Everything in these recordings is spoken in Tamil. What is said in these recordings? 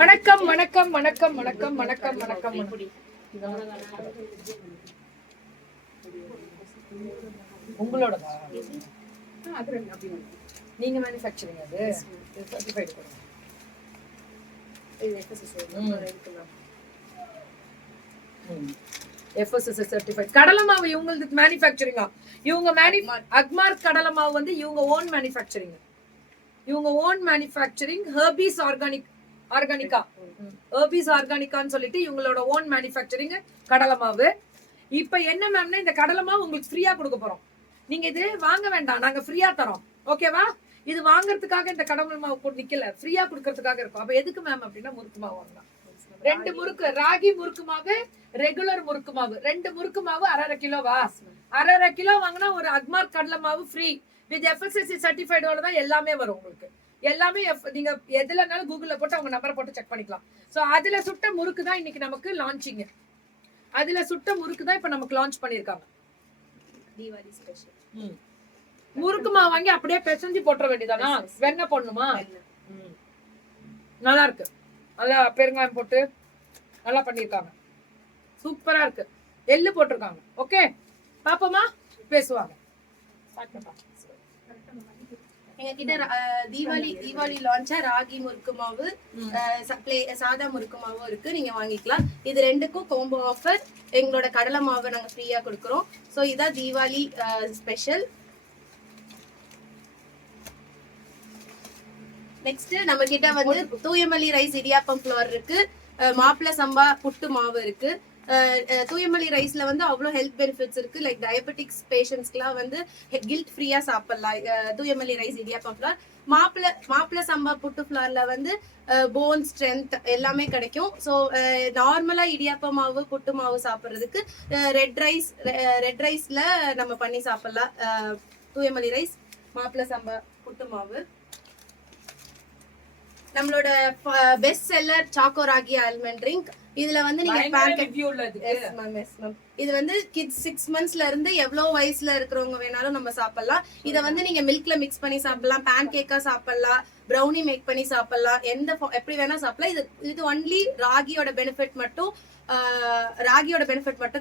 வணக்கம் வணக்கம் வணக்கம் வணக்கம் வணக்கம் வணக்கம். உங்களோடதா? நீங்க மேனுஃபேக்சரிங் அது சர்டிஃபைட் கொடுங்க. FSSAI சர்டிஃபைட் கடலை மாவு இவங்களுக்கு மேனுஃபேக்சரிங்கா? இவங்க அக்மார்க் கடலை மாவு வந்து இவங்க ஓன் மேனுஃபேக்சரிங். இவங்க own manufacturing Herbies Organica Herbies ஆர்கானிகான்னு சொல்லிட்டு இவங்களோட ஓன் மேனுஃபேக்சரிங் கடலை மாவு. இப்ப என்ன மேம்னா இந்த கடலை மாவு உங்களுக்கு ஃப்ரீயா கொடுக்க போறோம். நீங்க இது வாங்க வேண்டாம், நாங்க ஃப்ரீயா தரோம். ஓகேவா? இது வாங்குறதுக்காக இந்த கடலை மாவு நிக்கல, ஃப்ரீயா கொடுக்கறதுக்காக இருக்கும். அப்ப எதுக்கு மேம் அப்படின்னா முறுக்கு மாவு வாங்கலாம். 2 முறுக்கு ராகி முறுக்கு மாவு, ரெகுலர் முறுக்கு மாவு, 2 முறுக்கு மாவு 1/2 கிலோவா? 1/2 கிலோ வாங்கினா ஒரு அக்மார்க் கடலை மாவு ஃப்ரீ வித் FSSAI சர்டிஃபைடோட தான் எல்லாமே வரும் உங்களுக்கு. எல்லாமே நீங்க எதுலனாலும் கூகுள்ல போட்டு அவங்க நம்பரை போட்டு செக் பண்ணிக்கலாம். சோ அதுல சுட்ட முறுக்கு தான் இன்னைக்கு நமக்கு லான்ச்சிங். அதுல சுட்ட முறுக்கு தான் இப்ப நமக்கு லான்ச் பண்ணிருக்காங்க. தீபாவளி ஸ்பெஷல் முறுக்கு மாவு வாங்கி அப்படியே பிசைஞ்சு போட்டுற வேண்டியதானா? வெண்ணெய் போடணுமா? நல்லா இருக்கு. நல்லா பெருங்காயம் போட்டு நல்லா பண்ணிருக்காங்க. சூப்பரா இருக்கு. எள்ளு போட்டிருக்காங்க. ஓகே பாப்போமா? பேசுவாங்க. எங்க கிட்ட தீபாவளி லான்ச்சா ராகி முறுக்கு மாவு, சாதா முறுக்கு மாவும் இருக்கு. நீங்க வாங்கிக்கலாம். இது 2க்கும் கோம்போ ஆஃபர். எங்களோட கடலை மாவை நாங்க ஃப்ரீயா கொடுக்குறோம். சோ இதான் தீபாவளி ஸ்பெஷல். நெக்ஸ்ட் நம்ம கிட்ட வந்து தூயமல்லி ரைஸ் இடியாப்பம் ஃப்ளோர் இருக்கு. மாப்பிள சம்பா புட்டு மாவு இருக்கு. தூயமல்லி ரைஸ்ல வந்து அவ்வளோ ஹெல்த் பெனிஃபிட்ஸ் இருக்கு. லைக் டயபெட்டிக்ஸ் பேஷண்ட்ஸ்க்குலாம் வந்து கில்ட் ஃப்ரீயா சாப்பிடலாம் தூயமல்லி ரைஸ் இடியாப்பம் ஃப்ளோர். மாப்பிள சம்பா புட்டு ஃப்ளோர்ல வந்து போன் ஸ்ட்ரென்த் எல்லாமே கிடைக்கும். ஸோ நார்மலா இடியாப்ப மாவு புட்டு மாவு சாப்பிட்றதுக்கு ரெட் ரைஸ்ல நம்ம பண்ணி சாப்பிடலாம். தூயமல்லி ரைஸ் மாப்பிள சம்பா புட்டு மாவு. நம்மளோட best seller choco ragi almond drink. இதுல வந்து நீங்க இது வந்து கிட்ஸ் 6 monthsல இருந்து எவ்வளவு வயசுல இருக்கிறவங்க வேணாலும் நம்ம சாப்பிடலாம். இத வந்து நீங்க மில்க்ல மிக்ஸ் பண்ணி சாப்பிடலாம், பேன் கேக்கா சாப்பிடலாம், ப்ரௌனி மேக் பண்ணி சாப்பிடலாம், எப்படி வேணா சாப்பிடலாம். இது ஒன்லி ராகியோட பெனிஃபிட் மட்டும்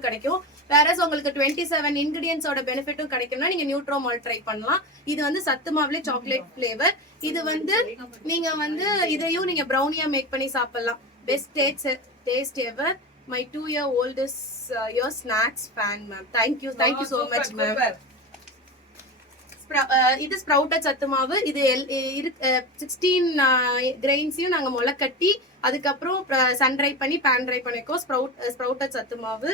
கிடைக்கும். வேற உங்களுக்கு 27 இன்கிரிடியன்ஸோட பெனிஃபிட்டும் கிடைக்கும்னா நீங்க நியூட்ரோமால் ட்ரை பண்ணலாம். இது வந்து சத்து மாவுல சாக்லேட் ஃபிளேவர். இது வந்து நீங்க வந்து இதையும் நீங்க ப்ரௌனியா மேக் பண்ணி சாப்பிடலாம். Best taste ever. My 2-year-old is your snacks fan, ma'am. Thank you so much, ma'am. இது ஸ்ப்ரவுட்டட் சத்து மாவு. இது 16 கிரெயின்ஸையும் நாங்க முளை கட்டி அதுக்கப்புறம் சன் ட்ரை பண்ணி பேன் ட்ரை பண்ணிருக்கோம். ஸ்ப்ரவுட்டட் சத்து மாவு.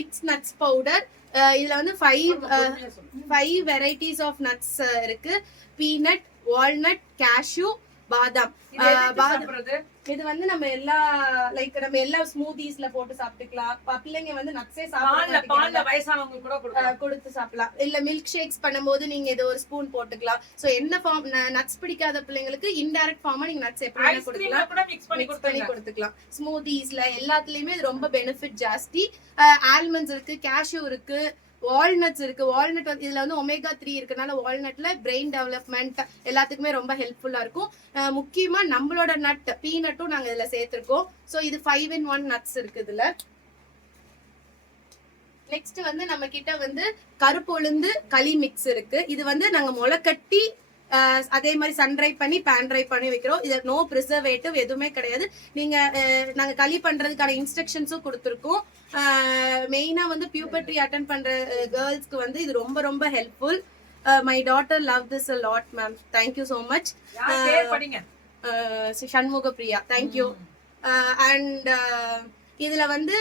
Mix nuts powder. இதுல வந்து 5 வெரைட்டிஸ் ஆஃப் நட்ஸ் இருக்கு. பீனட், வால்நட், கேஷ்யூ, பாதாம். இது வந்து நம்ம எல்லா ஸ்மூதிஸ்ல போட்டு சாப்பிட்டுக்கலாம். பிள்ளைங்க வந்து நட்ஸே கொடுத்து சாப்பிடலாம். இல்ல மில்க் ஷேக்ஸ் பண்ணும்போது நீங்க இது ஒரு ஸ்பூன் போட்டுக்கலாம். சோ என்ன ஃபார்ம் நட்ஸ் பிடிக்காத பிள்ளைங்களுக்கு இன்டைரக்ட் ஃபார்மா நீங்க நட்ஸ் எப்படி கொடுத்துக்கலாம். ஸ்மூதிஸ்ல எல்லாத்துலயுமே இது ரொம்ப பெனிஃபிட் ஜாஸ்தி. ஆல்மண்ட்ஸ் இருக்கு, கேஷ்யூ இருக்கு, வால்நட்ஸ் இருக்கு. வால்நட் வந்து இதுல வந்து ஒமேகா 3 இருக்கனால வால்நட்ல பிரெயின் டெவலப்மெண்ட் எல்லாத்துக்குமே ரொம்ப ஹெல்ப்ஃபுல்லா இருக்கும். முக்கியமா நம்மளோட நட் பீனட்டும் நாங்க இதுல சேர்த்திருக்கோம். சோ இது 5-in-1 நட்ஸ் இருக்கு இதுல. நெக்ஸ்ட் வந்து நம்ம கிட்ட வந்து கருப்பு உளுந்து களி மிக்ஸ் இருக்கு. இது வந்து நாங்க முளைக்கட்டி அதே மாதிரி சன் ட்ரை பண்ணி பேன் ட்ரை பண்ணி வைக்கிறோம். இது நோ ப்ரிசர்வேட்டிவ் எதுவுமே கிடையாது. நாங்க களி பண்றதுக்கான இன்ஸ்ட்ரக்ஷன்ஸும் கொடுத்துருக்கோம். மெயினா வந்து பியூபர்ட்டி அட்டெண்ட் பண்ற கேர்ள்ஸ்க்கு வந்து இது ரொம்ப ரொம்ப helpful. My daughter love this a lot, ma'am. Thank you so much. Shanmuga Priya. Thank you. And இதுல வந்து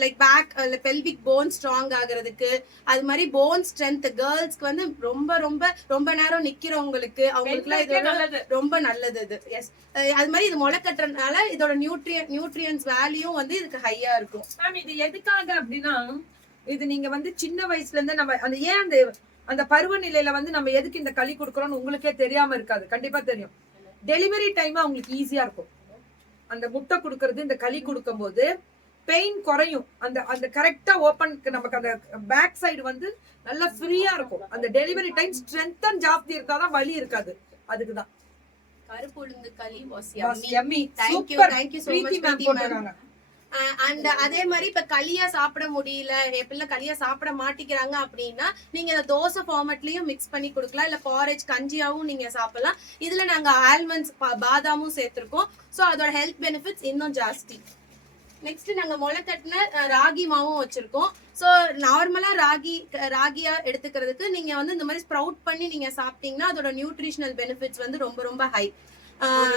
like back pelvic bone strong ஆகுறதுக்கு, அது மாதிரி போன் ஸ்ட்ரென்த் கேர்ள்ஸ்க்கு வந்து ரொம்ப ரொம்ப ரொம்ப நேரம் நிக்கிறவங்களுக்கு அவங்களுக்குலாம் இது ரொம்ப நல்லது. இது எஸ் அது மாதிரி இது முளை கட்டுறதுனால இதோட நியூட்ரியன்ஸ் வேல்யூ வந்து இதுக்கு ஹையா இருக்கும். மேம் இது எதுக்காக அப்படின்னா, இது நீங்க வந்து சின்ன வயசுல இருந்து நம்ம அந்த பருவநிலையில வந்து நம்ம எதுக்கு இந்த களி கொடுக்குறோம்னு உங்களுக்கே தெரியாம இருக்காது. கண்டிப்பா தெரியும். டெலிவரி டைம் அவங்களுக்கு ஈஸியா இருக்கும். அந்த முட்டை கொடுக்கறது, இந்த களி கொடுக்கும் போது பெயின் குறையும். அந்த கரெக்டா ஓபன் நமக்கு அந்த பேக் சைடு வந்து நல்லா ஃப்ரீயா இருக்கும். அந்த டெலிவரி டைம் ஸ்ட்ரென்த் ஜாஸ்தி இருந்தாதான் வலி இருக்காது. அதுக்குதான் பருப்பு உளுந்து களி was Was yummy. yummy. Thank you, Super. thank you so Preethi much, ma'am Preethi ma'am. போட்டுருக்காங்க. அண்ட் அதே மாதிரி இப்ப களியா சாப்பிட முடியல, என் பிள்ளை களியா சாப்பிட மாட்டேங்கிறாங்க அப்படின்னா நீங்க இந்த தோசை ஃபார்மேட்லயும் மிக்ஸ் பண்ணி கொடுக்கலாம், இல்ல பாரேஜ் கஞ்சியாவும் நீங்க சாப்பிடலாம். இதுல நாங்க ஆல்மண்ட்ஸ் பாதாமும் சேர்த்திருக்கோம். சோ அதோட ஹெல்த் பெனிஃபிட்ஸ் இன்னும் ஜாஸ்தி. நெக்ஸ்ட் நாங்க முளை தட்டின ராகி மாவும் வச்சிருக்கோம். ஸோ நார்மலா ராகியா எடுத்துக்கிறதுக்கு நீங்க வந்து இந்த மாதிரி ஸ்ப்ரவுட் பண்ணி நீங்க சாப்பிட்டீங்கன்னா அதோட நியூட்ரிஷனல் பெனிஃபிட்ஸ் வந்து ரொம்ப ரொம்ப ஹை,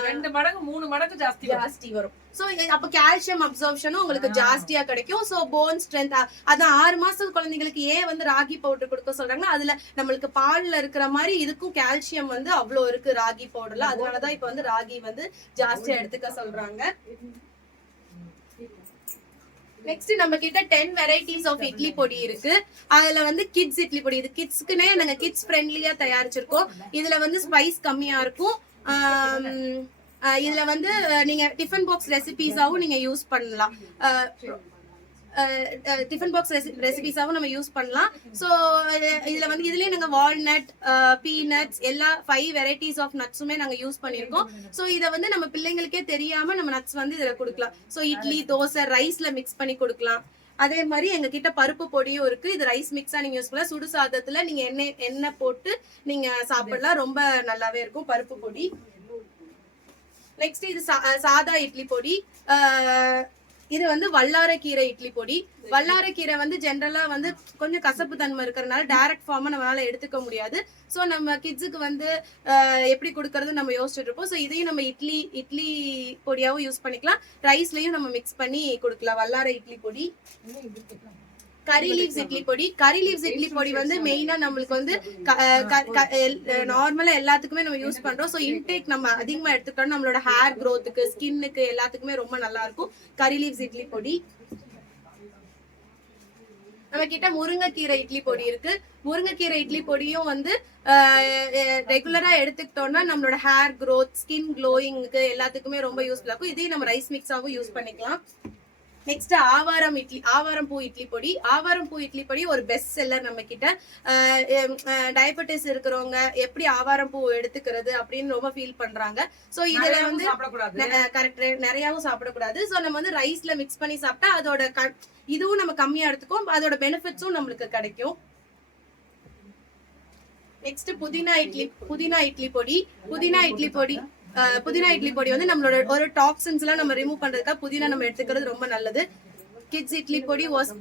2 மடங்கு 3 மடங்கு ஜாஸ்தி வரும். சோ அப்ப கால்சியம் அப்சர்ப்ஷனும் உங்களுக்கு ஜாஸ்தியா கிடைக்கும். சோ போன் ஸ்ட்ரென்த், அதான் 6 மாசத்து குழந்தைங்களுக்கு ஏன் வந்து ராகி பவுடர் கொடுக்க சொல்றாங்கன்னா அதுல நம்மளுக்கு பால்ல இருக்கிற மாதிரி இதுக்கும் கால்சியம் வந்து அவ்வளவு இருக்கு ராகி பவுடர்ல. அதனாலதான் இப்ப வந்து ராகி வந்து ஜாஸ்தியா எடுத்துக்க சொல்றாங்க. நெக்ஸ்ட் நம்ம கிட்ட 10 வெரைட்டிஸ் ஆஃப் இட்லி பொடி இருக்கு. அதுல வந்து கிட்ஸ் இட்லி பொடி, இது கிட்ஸ்க்குனே நாங்க கிட்ஸ் ஃப்ரெண்ட்லியா தயாரிச்சிருக்கோம். இதுல வந்து ஸ்பைஸ் கம்மியா இருக்கும். இதுல வந்து நீங்க டிஃபன் பாக்ஸ் ரெசிபிஸாவும் நீங்க யூஸ் பண்ணலாம். டிஃபன் பாக்ஸ் ரெசிபிஸாவும் நம்ம யூஸ் பண்ணலாம். ஸோ இதுல வந்து இதுலயே நாங்க வால்நட், பீனட்ஸ், எல்லா 5 வெரைட்டிஸ் ஆஃப் நட்ஸுமே நாங்க யூஸ் பண்ணிருக்கோம். ஸோ இதை வந்து நம்ம பிள்ளைங்களுக்கே தெரியாம நம்ம நட்ஸ் வந்து இதுல கொடுக்கலாம். ஸோ இட்லி, தோசை, ரைஸ்ல மிக்ஸ் பண்ணி கொடுக்கலாம். அதே மாதிரி எங்க கிட்ட பருப்பு பொடியும் இருக்கு. இது ரைஸ் மிக்ஸா நீங்க யூஸ் பண்ணலாம். சுடு சாதத்துல நீங்க எண்ணெய் போட்டு நீங்க சாப்பிடலாம், ரொம்ப நல்லாவே இருக்கும் பருப்பு பொடி. நெக்ஸ்ட் இது சாதா இட்லி பொடி. இது வந்து வல்லாரக்கீரை இட்லி பொடி. வல்லாரக்கீரை வந்து ஜென்ரலா வந்து கொஞ்சம் கசப்பு தன்மை இருக்கிறதுனால டைரக்ட் ஃபார்மா நம்மளால எடுத்துக்க முடியாது. ஸோ நம்ம கிட்ஸுக்கு வந்து எப்படி கொடுக்கறது நம்ம யோசிச்சுட்டு இருப்போம். ஸோ இதையும் நம்ம இட்லி பொடியாவும் யூஸ் பண்ணிக்கலாம், ரைஸ்லயும் நம்ம மிக்ஸ் பண்ணி கொடுக்கலாம். வல்லார இட்லி பொடி. கரி லீவ்ஸ் இட்லி பொடி. கரி லீவ்ஸ் இட்லி பொடி வந்து மெயினா நம்மளுக்கு வந்து நார்மலா எல்லாத்துக்குமே நம்ம யூஸ் பண்றோம். ஸோ இன்டேக் நம்ம அதிகமா எடுத்துக்கிட்டோம் நம்மளோட ஹேர் க்ரோத்துக்கு, ஸ்கின்னுக்கு எல்லாத்துக்குமே ரொம்ப நல்லா இருக்கும் கரி லீவ்ஸ் இட்லி பொடி. நம்ம கிட்ட முருங்கைக்கீரை இட்லி பொடி இருக்கு. முருங்கைக்கீரை இட்லி பொடியும் வந்து ரெகுலரா எடுத்துக்கிட்டோம்னா நம்மளோட ஹேர் க்ரோத், ஸ்கின் க்ளோயிங்க்கு எல்லாத்துக்குமே ரொம்ப யூஸ்ஃபுல்லா இருக்கும். இதையும் நம்ம ரைஸ் மிக்ஸாவும் யூஸ் பண்ணிக்கலாம். நெக்ஸ்ட் ஆவாரம் பூ இட்லி பொடி. ஆவாரம் பூ இட்லி பொடி ஒரு பெஸ்ட் செல்லர் நம்ம கிட்ட. டயபெட்டிஸ் இருக்கிறவங்க எப்படி ஆவாரம் பூ எடுத்துக்கிறது அப்படின்னு ரொம்ப ஃபீல் பண்றாங்க. சோ இதுல வந்து கரெக்ட் நிறையவும் சாப்பிடக்கூடாது. சோ நம்ம வந்து ரைஸ்ல மிக்ஸ் பண்ணி சாப்பிட்டா அதோட இதுவும் நம்ம கம்மியா எடுத்துக்கும், அதோட பெனிஃபிட்ஸும் நம்மளுக்கு கிடைக்கும். நெக்ஸ்ட் புதினா இட்லி பொடி. புதினா இட்லி பொடி வந்து நம்மளோட ஒரு டாக்ஸின்ஸ் எல்லாம் நம்ம ரிமூவ் பண்றதுக்காக புதினா நம்ம எடுத்துக்கிறது ரொம்ப நல்லது. Kids idli podi was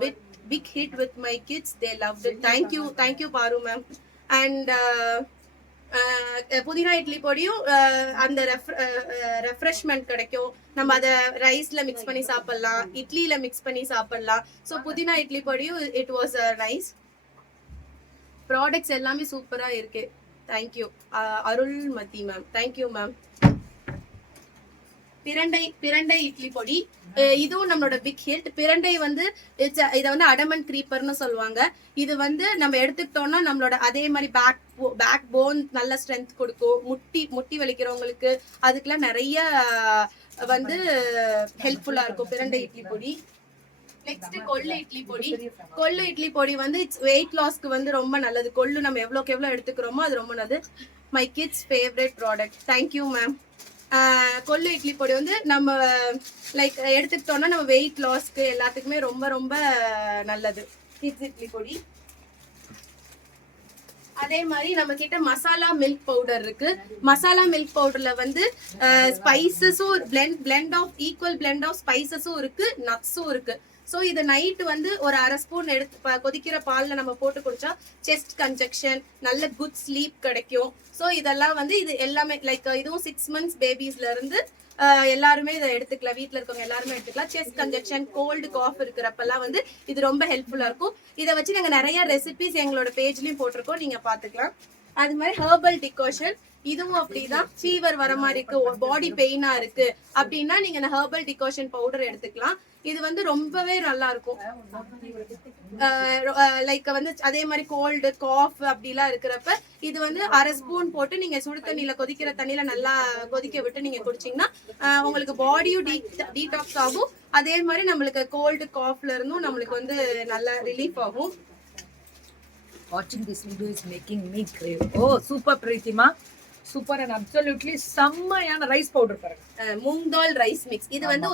big hit with my kids, they loved it. thank you Paru ma'am. And புதினா இட்லி பொடியும் அந்த ரெஃப்ரெஷ்மெண்ட் கிடைக்கும். நம்ம அதை ரைஸ்ல மிக்ஸ் பண்ணி சாப்பிடலாம், இட்லியில மிக்ஸ் பண்ணி சாப்பிடலாம். ஸோ புதினா இட்லி பொடியும் இட் வாஸ் நைஸ். ப்ராடக்ட்ஸ் எல்லாமே சூப்பரா இருக்கு. Thank you Arulmathi ma'am. Thank you ma'am. பிரண்டை இட்லி பொடி. இதுவும் நம்மளோட பிக் ஹிட். பிரண்டை வந்து இதை வந்து அடமண்ட் கிரீப்பர்னு சொல்லுவாங்க. இது வந்து நம்ம எடுத்துக்கிட்டோம்னா நம்மளோட அதே மாதிரி பேக் போன் நல்ல ஸ்ட்ரென்த் கொடுக்கும். முட்டி வலிக்கிறவங்களுக்கு அதுக்கெல்லாம் நிறைய வந்து ஹெல்ப்ஃபுல்லா இருக்கும் பிரண்டை இட்லி பொடி. நெக்ஸ்ட் கொள்ளு இட்லி பொடி வந்து இட்ஸ் வெயிட் லாஸ்க்கு வந்து ரொம்ப நல்லது. கொள்ளு நம்ம எவ்வளவு எடுத்துக்கிறோமோ அது ரொம்ப நல்லது. My kids favourite product. Thank you ma'am. கொள்ளு இட்லி பொடி வந்து நம்ம லைக் எடுத்துக்கிட்டோம்னா நம்ம வெயிட் லாஸ்க்கு எல்லாத்துக்குமே ரொம்ப ரொம்ப நல்லது கிட்ஸ் இட்லி பொடி. அதே மாதிரி நம்ம கிட்ட மசாலா மில்க் பவுடர் இருக்கு. மசாலா மில்க் பவுடர்ல வந்து ஸ்பைசஸும் ஈக்குவல் பிளெண்ட் ஆஃப் ஸ்பைசஸும் இருக்கு, நட்ஸும் இருக்கு. ஸோ இது நைட்டு வந்து ஒரு 1/2 ஸ்பூன் எடுத்து கொதிக்கிற பாலில் நம்ம போட்டு குடிச்சா செஸ்ட் கன்ஜெக்ஷன், நல்ல குட் ஸ்லீப் கிடைக்கும். ஸோ இதெல்லாம் வந்து இது எல்லாமே லைக் இதுவும் 6 months பேபிஸ்ல இருந்து எல்லாருமே இதை எடுத்துக்கலாம். வீட்டில் இருக்கவங்க எல்லாருமே எடுத்துக்கலாம். செஸ்ட் கன்ஜெக்ஷன், கோல்டு, காஃப் இருக்கிறப்பெல்லாம் வந்து இது ரொம்ப ஹெல்ப்ஃபுல்லா இருக்கும். இதை வச்சு நாங்கள் நிறைய ரெசிபிஸ் எங்களோட பேஜ்லயும் போட்டிருக்கோம், நீங்க பாத்துக்கலாம். அது மாதிரி ஹெர்பல் டிகாஷன், இதுவும் அப்படிதான். ஃபீவர் வர மாதிரி இருக்கு, பாடி பெயினா இருக்கு அப்படின்னா நீங்க இந்த ஹெர்பல் டிகாஷன் பவுடர் எடுத்துக்கலாம். இது வந்து ரொம்பவே நல்லா இருக்கும். லைக் வந்து அதே மாதிரி கோல்டு, காஃப் அப்படிலாம் இருக்கிறப்ப இது வந்து 1/2 ஸ்பூன் போட்டு நீங்க சுடு தண்ணியில கொதிக்கிற தண்ணியில நல்லா கொதிக்க விட்டு நீங்க குடிச்சீங்கன்னா உங்களுக்கு பாடியும் டீடாக்ஸ் ஆகும். அதே மாதிரி நம்மளுக்கு கோல்டு, காஃப்ல இருந்தும் நம்மளுக்கு வந்து நல்லா ரிலீஃப் ஆகும். Watching this video is making me crave. Oh, super Preetima. Super and absolutely செம்மையான ரைஸ் பவுடர் பாருங்க. மூங் தால் ரைஸ் மிக்ஸ். இது வந்து